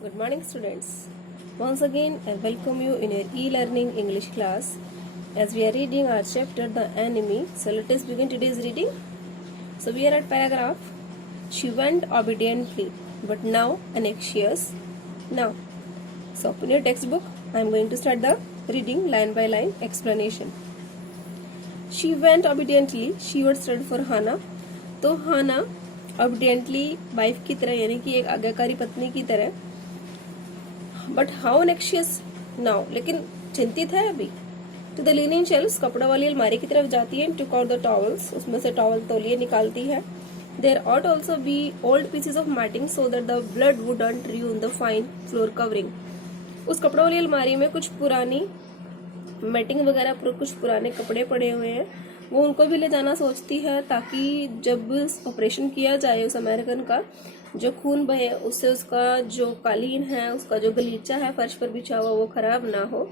Good morning, students. Once again, I welcome you in your e-learning English class as we are reading our chapter The Enemy. So let us begin today's reading. So we are at paragraph. She went obediently, but now anxious. Now, so open your textbook. I am going to start the reading line by line explanation. She went obediently. She word stood for Hannah. तो हाना obediently wife की तरह यानी कि एक आज्ञाकारी पत्नी की तरह, बट हाउ नेक्शियस नाउ, लेकिन चिंतित है अभी। टू द लिनिन शेल्फ्स, कपड़ा वाली अलमारी की तरफ जाती है। टू आउट द टॉवल्स, उसमें से टॉवल तौलिए निकालती है। There ought also be old pieces of matting so that the blood wouldn't ruin the fine floor covering. उस कपड़ा वाली अलमारी में कुछ पुरानी मैटिंग वगैरह कुछ पुराने कपड़े पड़े हुए हैं, वो उनको भी ले जाना सोचती है ताकि जब ऑपरेशन किया जाए उस अमेरिकन का, जो खून बहे उससे उसका जो कालीन है, उसका जो गलीचा है फर्श पर बिछा हुआ, वो खराब ना हो।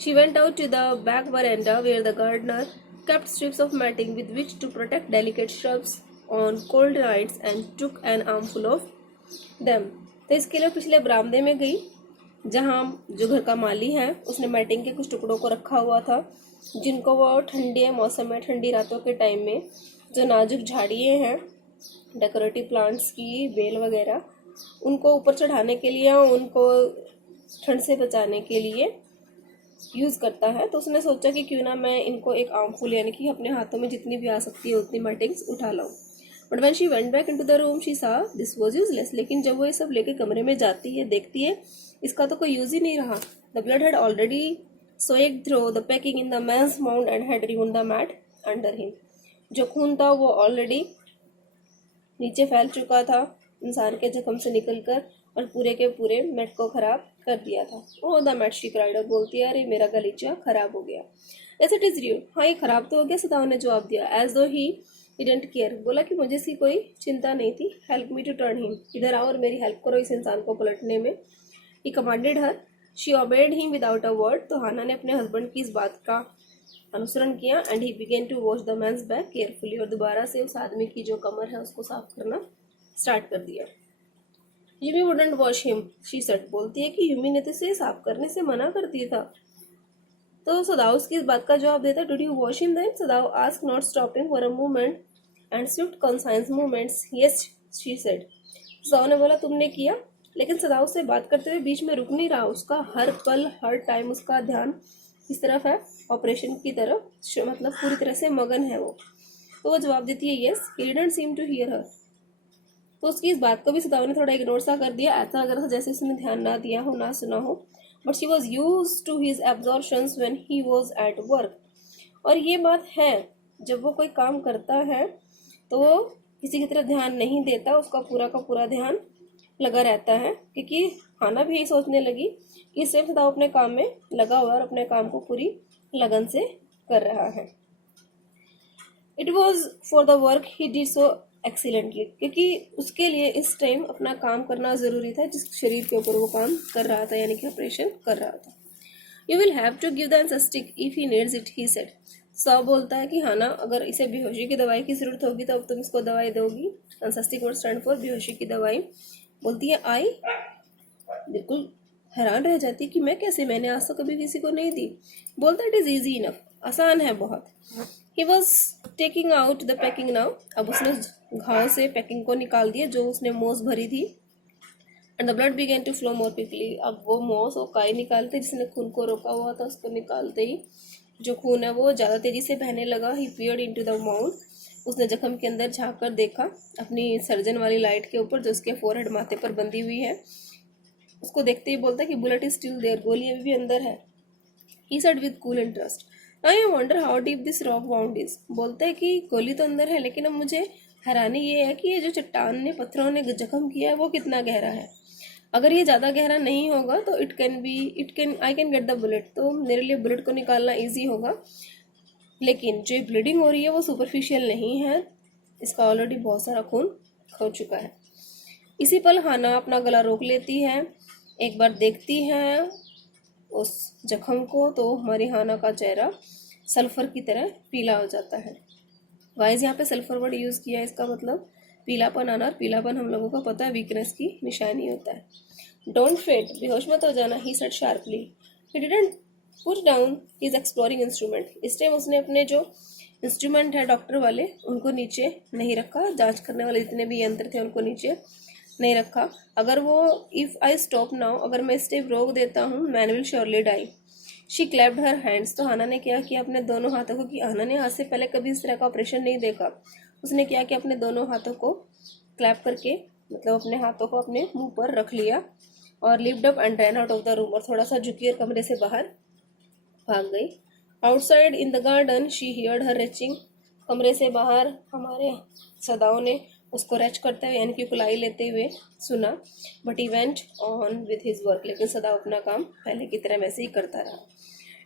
She went out to the back veranda where the gardener kept strips of matting with which to protect delicate shrubs on cold nights and took an armful of them। तो इसके लिए पिछले बरामदे में गई जहाँ जो घर का माली है उसने मैटिंग के कुछ टुकड़ों को रखा हुआ था, जिनको वो ठंडे मौसम में, ठंडी रातों के टाइम में जो नाजुक झाड़ियाँ हैं डेकोरेटिव प्लांट्स की बेल वगैरह, उनको ऊपर चढ़ाने के लिए, उनको ठंड से बचाने के लिए यूज़ करता है। तो उसने सोचा कि क्यों ना मैं इनको एक आर्मफुल यानी कि अपने हाथों में जितनी भी आ सकती है उतनी मैटिंग्स उठा लाऊं। But when she went back into the room she सा दिस वाज यूजलेस। लेकिन जब वो ये सब लेके कमरे में जाती है, देखती है इसका तो कोई यूज ही नहीं रहा। The blood had already soaked through the packing in the man's mound and had ruined the mat under him. जो खून था वो ऑलरेडी नीचे फैल चुका था इंसान के जख्म से निकलकर, और पूरे के पूरे मैट को खराब कर दिया था। Oh the mat, she cried, और बोलती है अरे मेरा गलीचा खराब हो गया। यस इट इज रू, हाँ ये खराब तो हो गया, सदाओ ने जवाब दिया। एज दो ही डिडंट केयर, बोला कि मुझे इसकी कोई चिंता नहीं थी। Help me to turn him, इधर आओ और मेरी हेल्प करो इस इंसान को पलटने में। He commanded her, she obeyed him without a word. तो हाना ने अपने हस्बैंड की इस बात का अनुसरण किया। And he began to wash the man's back carefully, और दोबारा से उस आदमी की जो कमर है उसको साफ करना स्टार्ट कर दिया। Yumi wouldn't wash him, she said, बोलती है कि यूमी ने तो इसे साफ करने से मना कर दिया था। तो सदाओ उसकी इस बात का जवाब देता है, did you wash him then? Sadao asked, not stopping for a moment and swift concise movements. Yes she said, Sadao ने बोला तुमने किया। लेकिन सदाओ से बात करते हुए बीच में रुक नहीं रहा, उसका हर पल हर टाइम उसका ध्यान किस तरफ है? ऑपरेशन की तरफ, मतलब पूरी तरह से मगन है वो। तो वो जवाब देती है yes. He didn't seem to hear her, तो उसकी इस बात को भी सदाओ ने थोड़ा इग्नोर सा कर दिया, ऐसा लग रहा था जैसे उसने ध्यान ना दिया हो, ना सुना हो। But she was used to his absorptions when he was at work. और ये बात है, जब वो कोई काम करता है तो वो किसी की तरफ ध्यान नहीं देता, उसका पूरा का पूरा ध्यान लगा रहता है। क्योंकि हाना भी यही सोचने लगी कि इस टाइम सदाओ अपने काम में लगा हुआ और अपने काम को पूरी लगन से कर रहा है। It was for the work he did so excellently, क्योंकि उसके लिए इस टाइम अपना काम करना जरूरी था जिस शरीर के ऊपर वो काम कर रहा था, यानी कि ऑपरेशन कर रहा था। You will have to give the anaesthetic if he needs it, he said. सौ बोलता है कि हाँ ना, अगर इसे बेहोशी की दवाई की जरूरत होगी तो अब तुम इसको दवाई दोगी। एनेस्थेटिक वर्ड स्टैंड फॉर बेहोशी की दवाई। बोलती है आई, बिल्कुल हैरान रह जाती है कि मैं कैसे, मैंने आज तक कभी किसी को नहीं दी। बोलता इट इज ईजी इनफ, आसान है बहुत। He was taking out the packing now, अब उसने घाव से पैकिंग को निकाल दिया जो उसने मोस भरी थी। And the blood began to flow more quickly, अब वो मोस और काई निकालते जिसने खून को रोका हुआ था, उसको निकालते ही जो खून है वो ज़्यादा तेजी से बहने लगा। ही पियर्ड इनटू द माउंड, उसने जख्म के अंदर झाँक कर देखा अपनी सर्जन वाली लाइट के ऊपर जो उसके फोरहेड माथे पर बंधी हुई है। उसको देखते ही बोलता है कि बुलेट इज स्टिल देयर, गोली अभी भी अंदर है। He said with cool interest, I wonder how deep this rock wound is. बोलता है कि गोली तो अंदर है, लेकिन अब मुझे हैरानी ये है कि ये जो चट्टान ने, पत्थरों ने जख्म किया है वो कितना गहरा है। अगर ये ज़्यादा गहरा नहीं होगा तो I can get the bullet, तो मेरे लिए बुलेट को निकालना ईजी होगा। लेकिन जो ब्लीडिंग हो रही है वो सुपरफिशियल नहीं है, इसका ऑलरेडी बहुत सारा खून खो चुका है। इसी पल हाना अपना गला रोक लेती है, एक बार देखती है उस जख्म को, तो हमारी हाना का चेहरा सल्फर की तरह पीला हो जाता है। वाइज यहाँ पे सल्फर वर्ड यूज़ किया है, इसका मतलब पीलापन आना, और पीलापन हम लोगों को पता है वीकनेस की निशानी होता है। डोंट फेंट, बेहोश मत हो जाना, he said sharply. He didn't put down his exploring instrument. इस टाइम उसने अपने जो इंस्ट्रूमेंट है डॉक्टर वाले उनको नीचे नहीं रखा, जांच करने वाले जितने भी यंत्र थे उनको नीचे नहीं रखा। अगर वो इफ आई स्टॉप नाउ, अगर मैं स्टेप रोक देता हूँ, man will surely die. She clapped her hands, तो हाना ने क्या किया अपने दोनों हाथों को, कि हाना ने आज से पहले कभी इस तरह का ऑपरेशन नहीं देखा। उसने क्या किया, अपने दोनों हाथों को क्लैप करके, मतलब अपने हाथों को अपने मुंह पर रख लिया और lift up and ran out of the room, और थोड़ा सा झुकी और कमरे से बाहर भाग गई। Outside in the garden she heard her reaching, कमरे से बाहर हमारे सदाओं ने उसको रेच करते हुए यानी कि कुलाई लेते हुए सुना। But he went on with his work, लेकिन सदाओ अपना काम पहले की तरह वैसे ही करता रहा।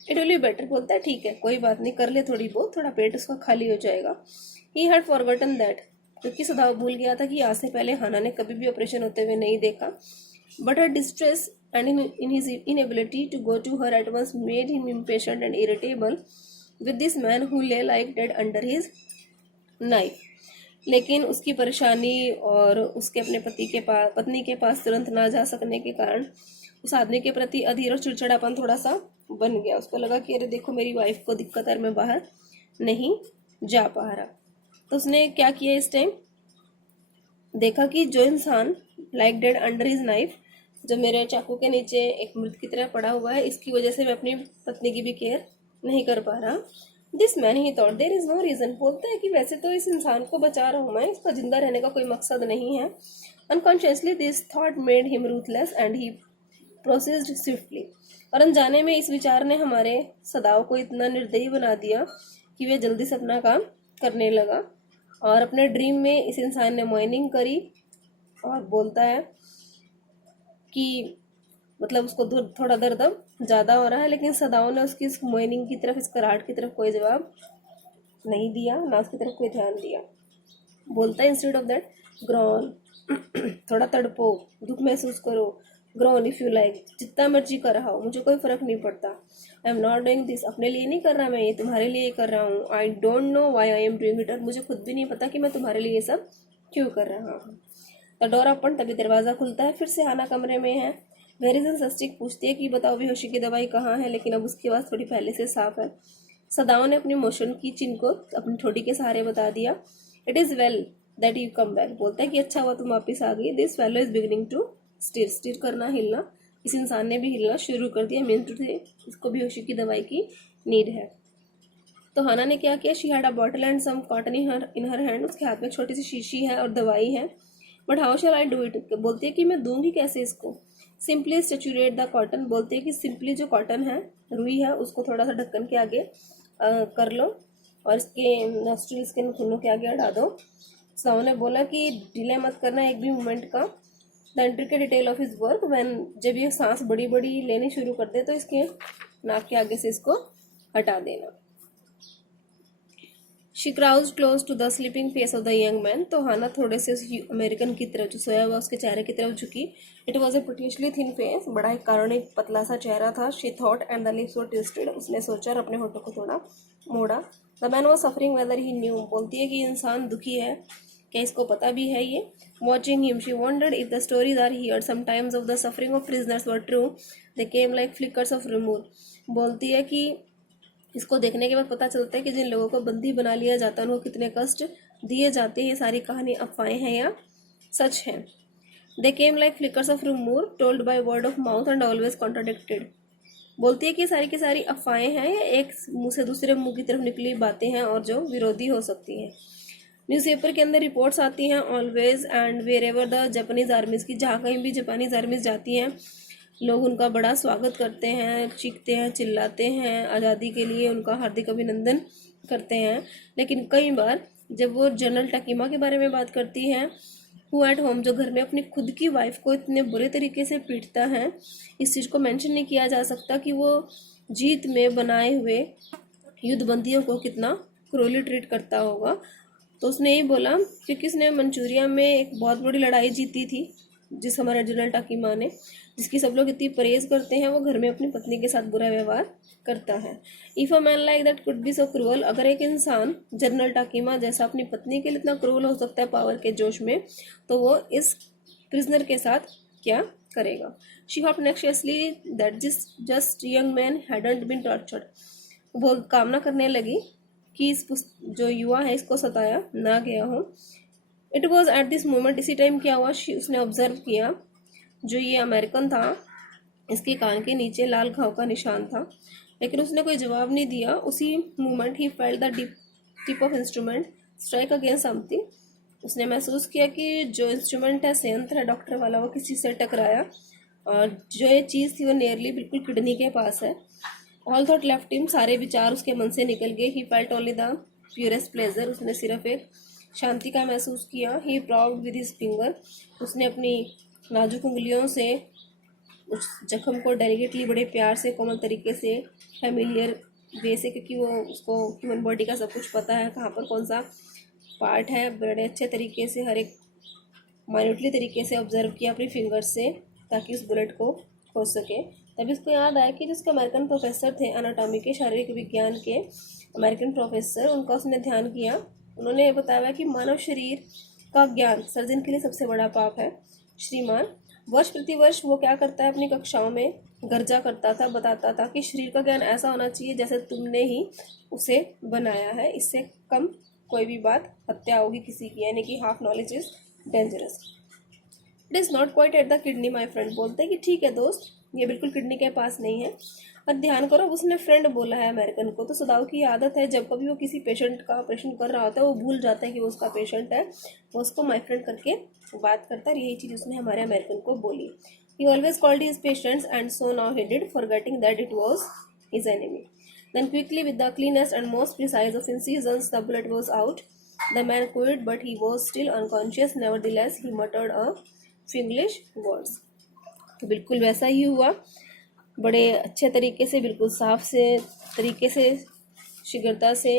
इट विल बी बेटर, बोलता है ठीक है कोई बात नहीं, कर ले थोड़ी बहुत, थोड़ा पेट उसका खाली हो जाएगा। ही हैड फॉरगॉटन दैट, क्योंकि सदाओ भूल गया था कि आज से पहले हाना ने कभी भी ऑपरेशन होते हुए नहीं देखा। But her distress and in his inability to go to her at once made him impatient and irritable with this man who lay like dead under his knife। लेकिन उसकी परेशानी और उसके अपने पत्नी के पास तुरंत ना जा सकने के कारण उस आदमी के प्रति अधीर और चिड़चिड़ापन थोड़ा सा बन गया। उसको लगा कि अरे देखो मेरी वाइफ को दिक्कत है, मैं बाहर नहीं जा पा रहा। तो उसने क्या किया, इस टाइम देखा कि जो इंसान like dead under his knife, जो मेरे चाकू के नीचे एक मृत की तरह पड़ा हुआ है, इसकी वजह से मैं अपनी पत्नी की भी केयर नहीं कर पा रहा। This man he thought there is no reason, बोलता है कि वैसे तो इस इंसान को बचा रहा हूं मैं, इसका जिंदा रहने का कोई मकसद नहीं है। Unconsciously this thought made him ruthless and he proceeded swiftly, और अनजाने में इस विचार ने हमारे सदाओं को इतना निर्दयी बना दिया कि वे जल्दी से अपना काम करने लगा। और अपने ड्रीम में इस इंसान ने मॉर्निंग करी और बोलता है कि मतलब उसको थोड़ा दर्द अब ज़्यादा हो रहा है, लेकिन सदाओं ने उसकी इस मॉर्निंग की तरफ, इस कराहट की तरफ कोई जवाब नहीं दिया, ना उसकी तरफ कोई ध्यान दिया। बोलता है इंस्टेड ऑफ दैट ग्रॉन, थोड़ा तड़पो, दुख महसूस करो, ग्रॉन इफ यू लाइक, जितना मर्जी कर रहा हो, मुझे कोई फर्क नहीं पड़ता। I am not doing this, अपने लिए नहीं कर रहा मैं, ये तुम्हारे लिए कर रहा हूँ। I don't know why I am doing it, और मुझे खुद भी नहीं पता कि मैं तुम्हारे लिए ये सब क्यों कर रहा हूँ। द डोर ओपन, तभी दरवाजा खुलता है, फिर से हाना कमरे में है। वेयर इज सस्टिक, पूछती है कि बताओ बेहोशी की दवाई कहाँ है, लेकिन अब उसकी आवाज़ थोड़ी पहले से साफ है। सदाओं ने अपनी मोशन की चिन्ह को अपनी ठोड़ी के सहारे बता दिया। It is well that you come back, बोलता है कि अच्छा हुआ तुम वापिस आ गई। This fellow is beginning to stir, stir करना, हिलना, इस इंसान ने भी हिलना शुरू कर दिया, मीन टू से इसको बेहोशी की दवाई की नीड है। तो हाना ने क्या किया, she had a bottle and some cotton in her hand, उसके हाथ में छोटी सी शीशी है और दवाई है। But how shell I do it, बोलती है कि मैं दूंगी कैसे इसको। सिंपली स्टेचुरेट द कॉटन, बोलती है कि सिंपली जो कॉटन है, रुई है, उसको थोड़ा सा ढक्कन के आगे कर लो और इसके नॉस्ट्रिल्स के नथुनों के आगे अड़ा दो। साहू ने बोला कि डिले मत करना एक भी मोमेंट का। The intricate detail of his work, when जब ये सांस बड़ी बड़ी लेनी शुरू कर दे तो इसके नाक के आगे से इसको हटा देना। She crouched close to the sleeping face of the young man, तो हाना थोड़े से उस अमेरिकन की तरफ, जो सोया हुआ उसके चेहरे की तरफ झुकी। It was a piteously thin face, बड़ा एक कारुणिक पतला सा चेहरा था। She thought and the lips were twisted, उसने सोचा और अपने होठों को थोड़ा मोड़ा। The man was suffering whether he knew, बोलती है कि इंसान दुखी है, क्या इसको पता भी है ये। Watching him she wondered if the stories are heard sometimes of the suffering of prisoners were true, they came like flickers of remove, बोलती है कि इसको देखने के बाद पता चलता है कि जिन लोगों को बंदी बना लिया जाता है उनको कितने कष्ट दिए जाते हैं। ये सारी कहानी अफवाहें हैं या सच हैं। They came like flickers of rumour told by word of mouth and always contradicted, बोलती है कि सारी की सारी अफवाहें हैं या एक मुंह से दूसरे मुंह की तरफ निकली बातें हैं और जो विरोधी हो सकती हैं। न्यूज़पेपर के अंदर रिपोर्ट्स आती हैं always and wherever the Japanese armies की, जहाँ कहीं भी जापानीज आर्मीज जाती हैं लोग उनका बड़ा स्वागत करते हैं, चीखते हैं, चिल्लाते हैं, आज़ादी के लिए उनका हार्दिक अभिनंदन करते हैं। लेकिन कई बार जब वो जनरल टकीमा के बारे में बात करती हैं, हु एट होम, जो घर में अपनी खुद की वाइफ को इतने बुरे तरीके से पीटता है, इस चीज़ को मेंशन नहीं किया जा सकता कि वो जीत में बनाए हुए युद्धबंदियों को कितना क्रूरली ट्रीट करता होगा। तो उसने यही बोला क्योंकि उसने मंचूरिया में एक बहुत बड़ी लड़ाई जीती थी जिस हमारे जनरल टाकीमा ने, जिसकी सब लोग इतनी प्रेज करते हैं, वो घर में अपनी पत्नी के साथ बुरा व्यवहार करता है। If a man like that could be so cruel, अगर एक इंसान जनरल टाकीमा जैसा अपनी पत्नी के लिए इतना क्रूअल हो सकता है पावर के जोश में, तो वो इस प्रिजनर के साथ क्या करेगा। She hoped nextly that this just young man hadn't been tortured, वो कामना करने लगी कि इस जो युवा है इसको सताया ना गया हो। It was at this moment, इसी टाइम क्या हुआ, उसने ऑब्जर्व किया जो ये अमेरिकन था, इसके कान के नीचे लाल घाव का निशान था, लेकिन उसने कोई जवाब नहीं दिया। उसी moment he felt the tip of instrument strike against something, उसने महसूस किया कि जो इंस्ट्रूमेंट है, संयंत्र है डॉक्टर वाला, वो किसी से टकराया, और जो ये चीज़ थी वो नियरली बिल्कुल किडनी के पास है। ऑल थॉट लेफ्ट हिम, सारे विचार उसके मन से निकल गए। He felt only the purest pleasure, उसने सिर्फ एक शांति का महसूस किया। ही प्राउड विद हिज फिंगर, उसने अपनी नाजुक उंगलियों से उस जख्म को डेलिकेटली, बड़े प्यार से, कोमल तरीके से, फैमिलियर वे से, क्योंकि वो उसको ह्यूमन बॉडी का सब कुछ पता है, कहाँ पर कौन सा पार्ट है, बड़े अच्छे तरीके से हर एक माइन्यूटली तरीके से ऑब्जर्व किया अपनी फिंगर से, ताकि उस बुलेट को खोज सके। तभी उसको याद आया कि जिसके अमेरिकन प्रोफेसर थे एनाटॉमी के, शारीरिक विज्ञान के अमेरिकन प्रोफेसर, उनका उसने ध्यान किया। उन्होंने बताया कि मानव शरीर का ज्ञान सर्जन के लिए सबसे बड़ा पाप है। श्रीमान, वर्ष प्रति वर्ष वो क्या करता है, अपनी कक्षाओं में गर्जा करता था, बताता था कि शरीर का ज्ञान ऐसा होना चाहिए जैसे तुमने ही उसे बनाया है, इससे कम कोई भी बात हत्या होगी किसी की, यानी कि half knowledge is dangerous. It is not quite at the kidney my friend, बोलते हैं कि ठीक है दोस्त, ये बिल्कुल किडनी के पास नहीं है। और ध्यान करो, उसने फ्रेंड बोला है अमेरिकन को। तो सदाव की आदत है, जब कभी वो किसी पेशेंट का ऑपरेशन कर रहा होता है, वो भूल जाता है कि वो उसका पेशेंट है, वो उसको माई फ्रेंड करके बात करता है। यही चीज़ उसने हमारे अमेरिकन को बोली। ही always called his patients and so now he did, forgetting that it was his enemy. Then quickly, with the cleanest and most precise of incisions, the blood was out. The man quit, but he was still unconscious. Nevertheless, he muttered a few English words. तो बिल्कुल वैसा ही हुआ, बड़े अच्छे तरीके से, बिल्कुल साफ से तरीके से, शीघ्रता से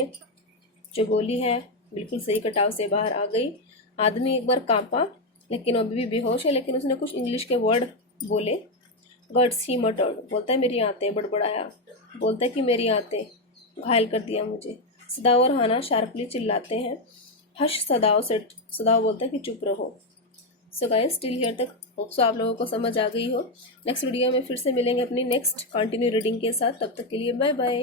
जो गोली है बिल्कुल सही कटाव से बाहर आ गई। आदमी एक बार कांपा, लेकिन अभी भी बेहोश है, लेकिन उसने कुछ इंग्लिश के वर्ड बोले। गट्स ही मटर्ड, बोलता है मेरी आंतें, बड़बड़ाया, बोलता है कि मेरी आंतें, घायल कर दिया मुझे। सदाव और हाना शार्पली चिल्लाते हैं। हश सदाव, से सदाव बोलता है कि चुप रहो। सो गाइस, टिल हियर तक होप्सो आप लोगों को समझ आ गई हो। नेक्स्ट वीडियो में फिर से मिलेंगे अपनी नेक्स्ट कंटिन्यू रीडिंग के साथ, तब तक के लिए बाय बाय।